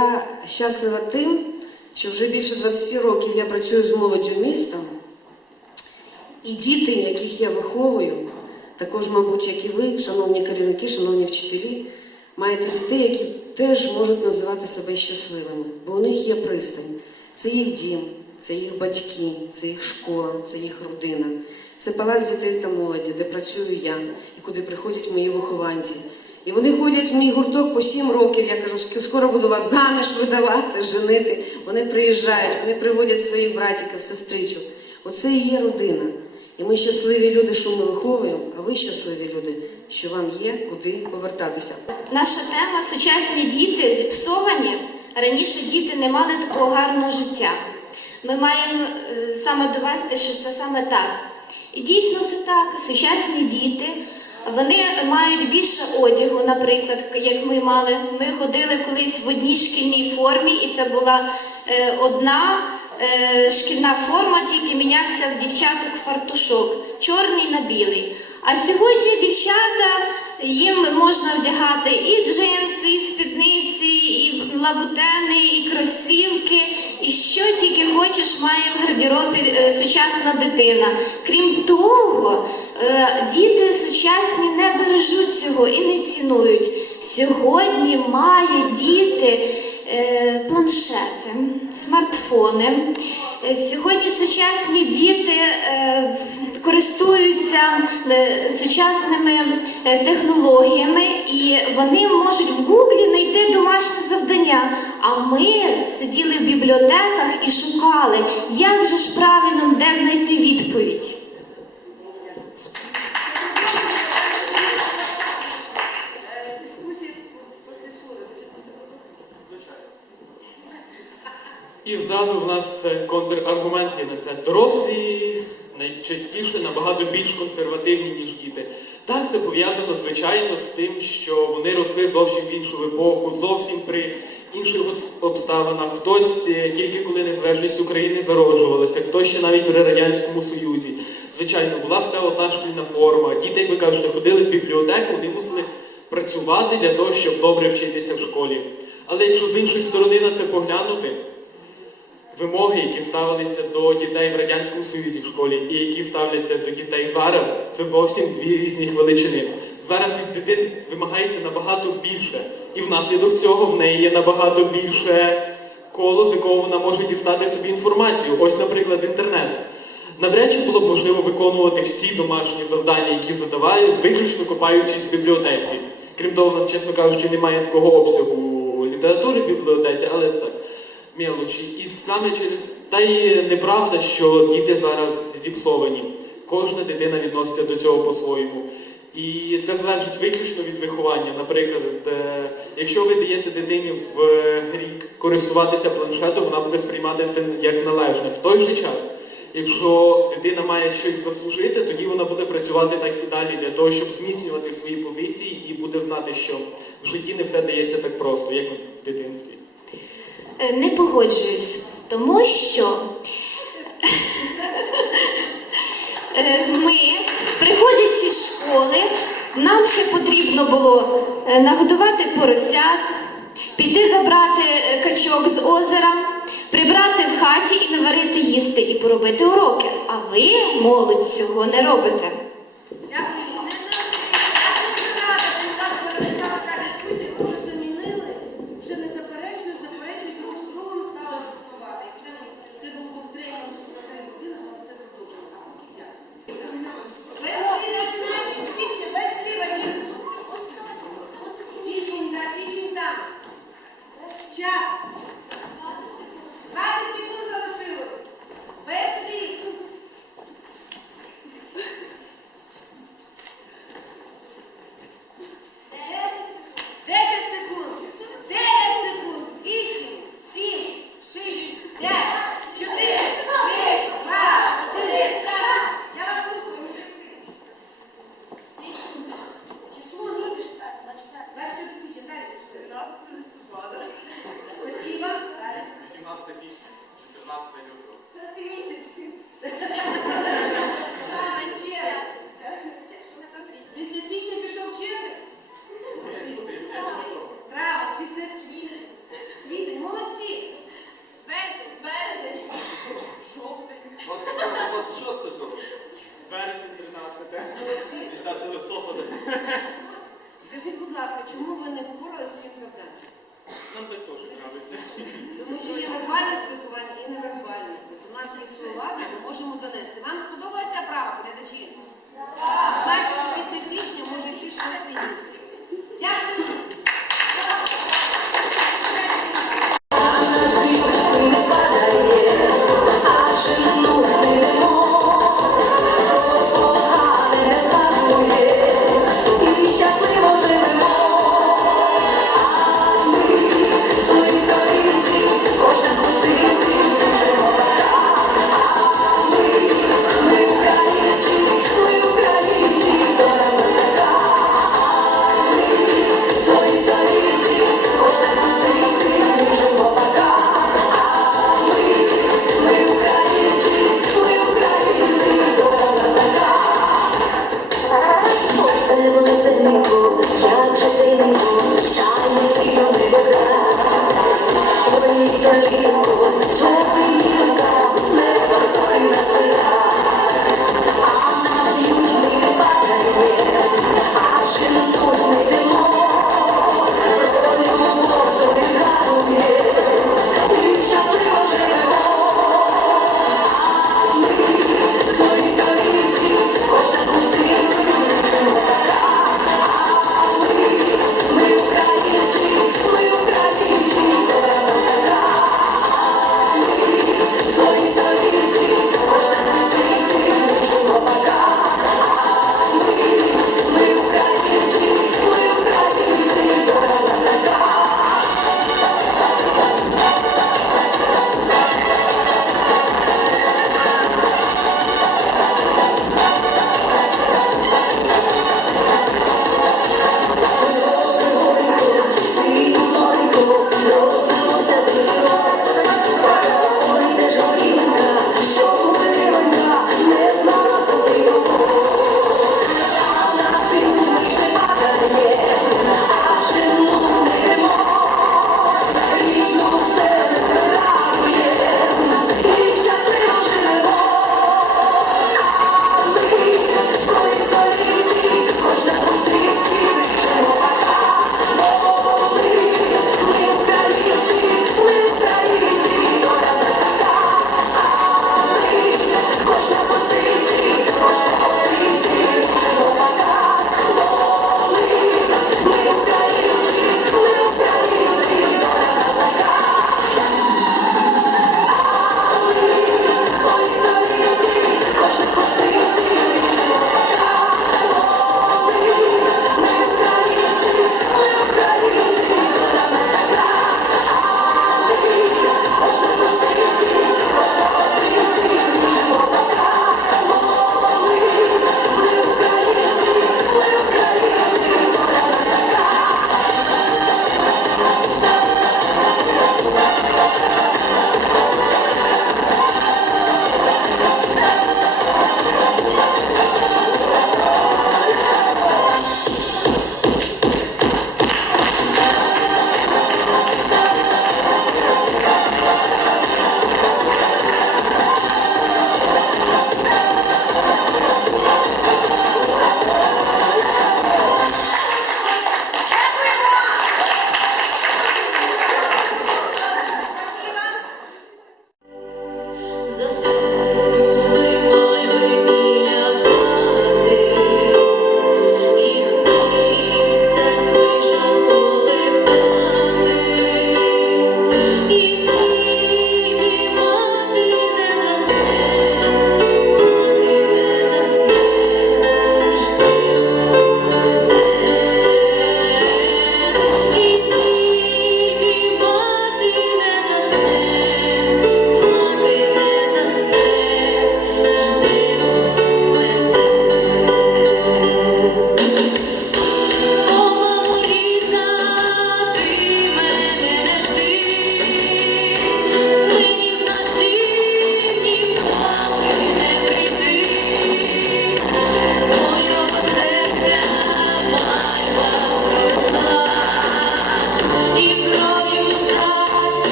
я щаслива тим, що вже більше 20 років я працюю з молоддю міста, і діти, яких я виховую, також, мабуть, як і ви, шановні керівники, шановні вчителі, маєте дітей, які теж можуть називати себе щасливими, бо у них є пристань. Це їх дім, це їх батьки, це їх школа, це їх родина. Це палац дітей та молоді, де працюю я і куди приходять мої вихованці. І вони ходять в мій гурток по сім років. Я кажу, «Ск- скоро буду вас заміж видавати, женити. Вони приїжджають, вони приводять своїх братиків, сестричок. Оце і є родина. І ми щасливі люди, що ми виховуємо, а ви щасливі люди, що вам є куди повертатися. Наша тема сучасні діти зіпсовані. Раніше діти не мали такого гарного життя. Ми маємо е, саме довести, що це саме так. І дійсно це так. Сучасні діти вони мають більше одягу, наприклад, як ми мали. Ми ходили колись в одній шкільній формі, і це була е, одна е, шкільна форма, тільки мінявся в дівчаток фартушок, чорний на білий. А сьогодні дівчата їм можна вдягати і джинси, і спідниці, і лабутени, і кросівки, і що тільки хочеш, має в гардеробі е, сучасна дитина. Крім того, е, діти сучасні не бережуть цього і не цінують. Сьогодні мають діти е, планшети, смартфони. Е, Сьогодні сучасні діти е, користуються е, сучасними технологіями, і вони можуть в Гуглі знайти домашнє завдання. А ми сиділи в бібліотеках і шукали, як же ж правильно де знайти відповідь. І зразу в нас контраргумент є на це. Дорослі найчастіше набагато більш консервативні, ніж діти. Так, це пов'язано, звичайно, з тим, що вони росли зовсім в іншу епоху, зовсім при інших обставинах. Хтось е, тільки коли незалежність України зароджувалася, хтось ще навіть при Радянському Союзі. Звичайно, була вся одна шкільна форма. Діти, як ви кажете, ходили в бібліотеку, вони мусили працювати для того, щоб добре вчитися в школі. Але якщо з іншої сторони на це поглянути, вимоги, які ставилися до дітей в Радянському Союзі в школі, і які ставляться до дітей зараз, це зовсім дві різні величини. Зараз від дитини вимагається набагато більше, і внаслідок цього в неї є набагато більше коло, з якого вона може дістати собі інформацію. Ось, наприклад, інтернет. Навряд чи було б можливо виконувати всі домашні завдання, які задаваю, виключно копаючись в бібліотеці. Крім того, у нас, чесно кажучи, немає такого обсягу літератури в бібліотеці, але так мелочі. І саме через та й неправда, що діти зараз зіпсовані. Кожна дитина відноситься до цього по-своєму. І це залежить виключно від виховання. Наприклад, е, якщо ви даєте дитині в рік користуватися планшетом, вона буде сприймати це як належне. В той же час, якщо дитина має щось заслужити, тоді вона буде працювати так і далі для того, щоб зміцнювати свої позиції і буде знати, що в житті не все дається так просто, як в дитинстві. Е, Не погоджуюсь, тому що е, ми, приходячи з школи, нам ще потрібно було е, нагодувати поросят, піти забрати качок з озера, прибрати в хаті і наварити їсти і поробити уроки. А ви, молодь, цього не робите.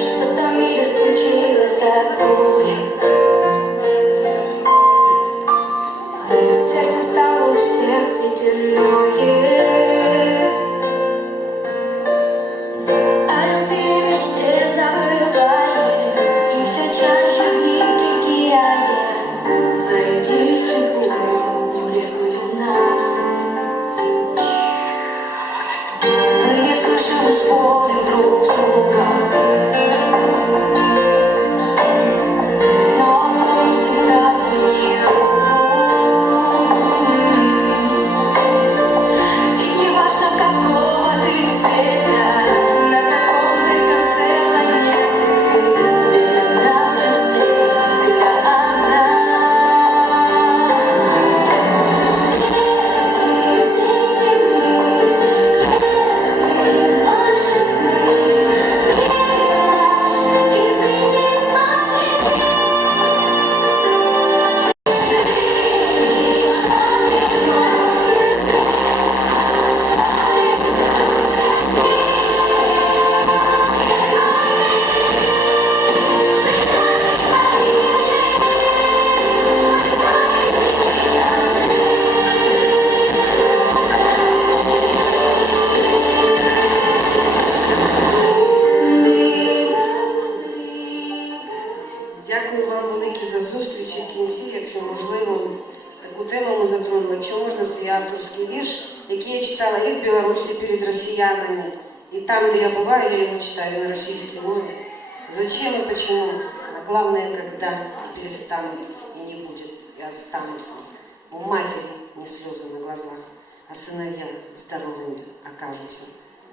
Что-то в мире случилось такое там, де я буваю, я його читаю на російській мові. Зачем и почему? А главное, когда перестанут и не будет, и останутся. У матери не слезы на глазах, а сыновья здоровыми окажутся.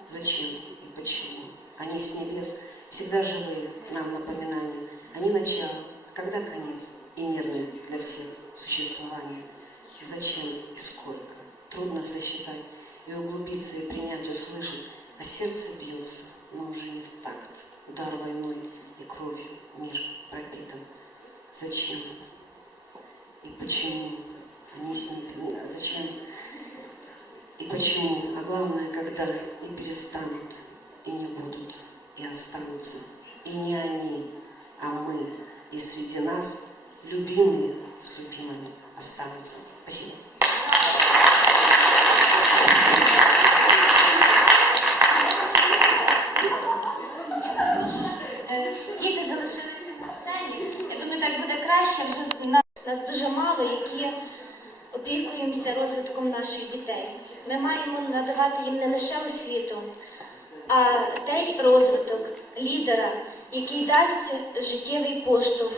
Зачем и почему? Они с небес всегда живые, нам напоминания. Они начало, а когда конец и мирное для всех существование. Зачем и сколько? Трудно сосчитать и углубиться и принять, услышать, а сердце бьется, но уже не в такт. Удар войной и кровью мир пропитан. Зачем и почему они с ним, зачем и почему, а главное, когда и перестанут, и не будут, и останутся. И не они, а мы, и среди нас любимые с любимыми останутся. Спасибо. Залишилися на сцені. Я думаю, так буде краще. На- нас дуже мало, які опікуємося розвитком наших дітей. Ми маємо надавати їм не лише освіту, а той розвиток лідера, який дасть життєвий поштовх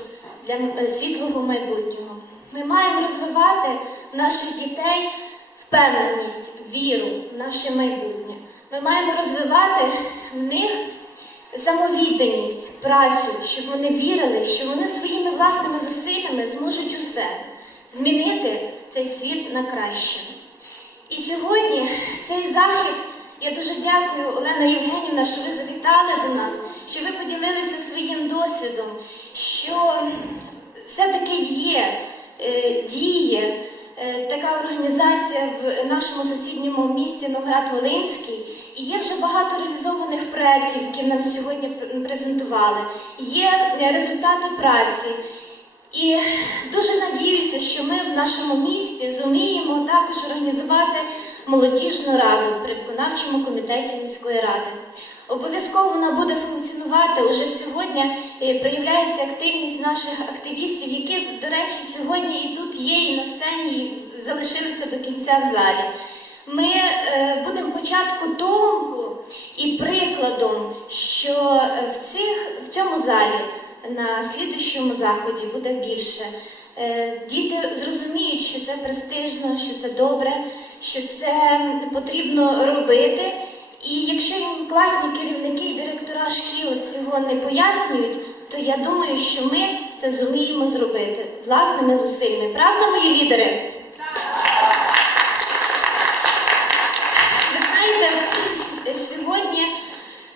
для е, світлого майбутнього. Ми маємо розвивати в наших дітей впевненість, віру в наше майбутнє. Ми маємо розвивати в них самовідданість, працю, щоб вони вірили, що вони своїми власними зусиллями зможуть усе змінити цей світ на краще. І сьогодні цей захід, я дуже дякую, Олена Євгенівна, що ви завітали до нас, що ви поділилися своїм досвідом, що все-таки є, е, діє е, така організація в нашому сусідньому місті Новград-Волинський. І є вже багато реалізованих проєктів, які нам сьогодні пр- презентували. Є е, результати праці. І дуже надіюся, що ми в нашому місті зуміємо також організувати молодіжну раду при виконавчому комітеті міської ради. Обов'язково вона буде функціонувати. Уже сьогодні е, проявляється активність наших активістів, які, до речі, сьогодні і тут є, і на сцені, і залишилися до кінця в залі. Ми е, будемо початку того і прикладом, що е, в, цих, в цьому залі на слідущому заході буде більше. Е, Діти зрозуміють, що це престижно, що це добре, що це потрібно робити. І якщо їм класні керівники і директора шкіл цього не пояснюють, то я думаю, що ми це зуміємо зробити власними зусиллями. Правда, мої лідери? Ви знаєте, сьогодні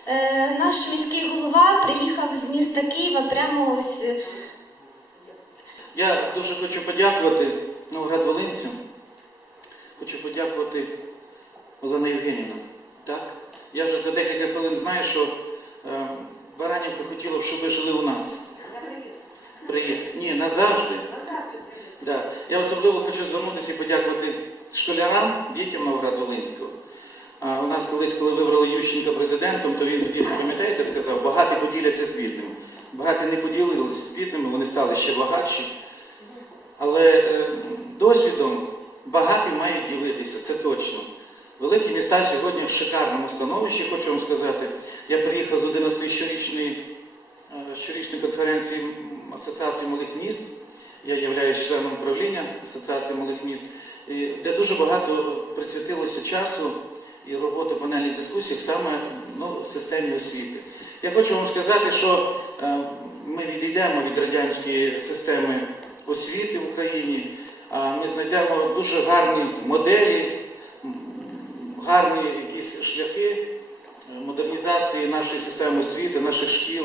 е, наш міський голова приїхав з міста Києва прямо ось. е, Я дуже хочу подякувати Новоград-Волинцям. Хочу подякувати Олена Євгенівна. Так? Я вже за декілька хвилин знаю, що е, барані Іванівка хотіла б, щоб ви жили у нас. Привіт. Ні, назавжди. Да. Я особливо хочу звернутися і подякувати школярам, дітям Новоград-Волинського. А, у нас колись, коли вибрали Ющенка президентом, то він тоді, пам'ятаєте, сказав, багаті поділяться з бідними. Багаті не поділилися з бідними, вони стали ще багатші. Але е, досвідом багаті мають ділитися, це точно. Великі міста сьогодні в шикарному становищі, хочу вам сказати. Я приїхав з 11-ї щорічної, е, щорічної конференції Асоціації малих міст. Я являюсь членом правління Асоціації малих міст, де дуже багато присвятилося часу і роботи панельних дискусіях саме ну, системі освіти. Я хочу вам сказати, що е, ми відійдемо від радянської системи освіти в Україні, а ми знайдемо дуже гарні моделі, гарні якісь шляхи е, модернізації нашої системи освіти, наших шкіл.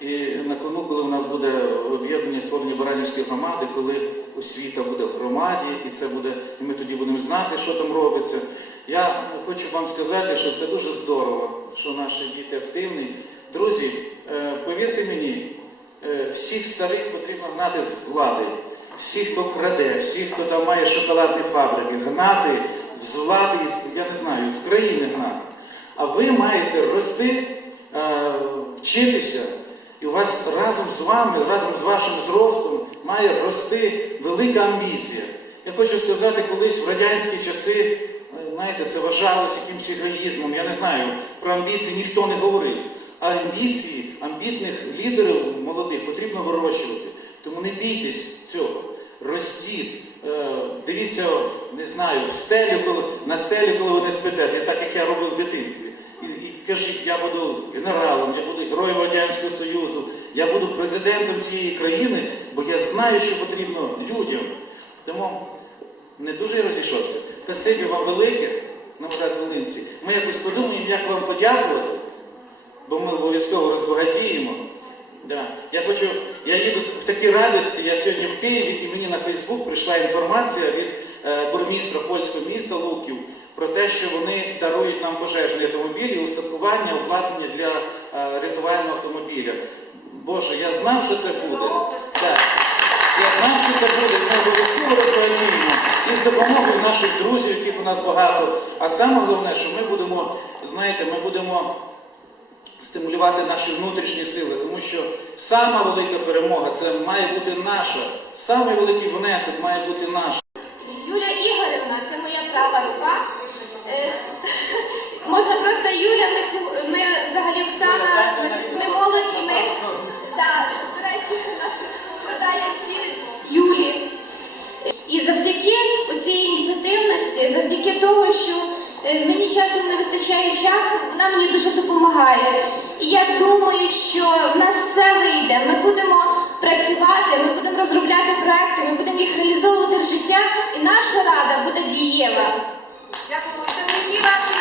І на кону, коли у нас буде об'єднання створення Баранівської громади, коли освіта буде в громаді, і це буде, і ми тоді будемо знати, що там робиться. Я хочу вам сказати, що це дуже здорово, що наші діти активні. Друзі, е, повірте мені, е, всіх старих потрібно гнати з влади. Всіх, хто краде, всіх, хто там має шоколадні фабрики, гнати з влади, я не знаю, з країни гнати. А ви маєте рости, е, вчитися, і у вас разом з вами, разом з вашим зростом має рости велика амбіція. Я хочу сказати, колись в радянські часи, знаєте, це вважалося якимось егоїзмом. Я не знаю, про амбіції ніхто не говорив. А амбіції, амбітних лідерів молодих потрібно вирощувати. Тому не бійтесь цього. Ростіть. Е, Дивіться, не знаю, стелю, коли, на стелю, коли ви не так як я робив в дитинстві. І, і кажіть, я буду генералом, я буду героєм Радянського Союзу, я буду президентом цієї країни, бо я знаю, що потрібно людям. Тому не дуже розійшовся. Спасибі вам велике, на Волинці. Ми якось подумаємо, як вам подякувати, бо ми обов'язково розбагатіємо. Да. Я хочу, я їду в такій радості, я сьогодні в Києві, і мені на Фейсбук прийшла інформація від е, бурмістра польського міста Луків про те, що вони дарують нам пожежні автомобілі, устаткування, обладнання для е, рятувального автомобіля. Боже, я знав, що це буде. Так. Знав, це буде, ми обов'язково розбагатіємо. І з допомогою наших друзів, яких у нас багато. А саме головне, що ми будемо, знаєте, ми будемо стимулювати наші внутрішні сили, тому що сама велика перемога це має бути наша. Самий великий внесок має бути наш. Юля Ігорівна, це моя права рука. Е, Можна просто Юля, ми, взагалі Оксана, ми, молодь і ми. До речі, у нас складає всі Юлі. І завдяки цій ініціативності, завдяки того, що е, мені часом не вистачає часу, вона мені дуже допомагає. І я думаю, що в нас все вийде. Ми будемо працювати, ми будемо розробляти проекти, ми будемо їх реалізовувати в життя, і наша рада буде дієва. Дякую.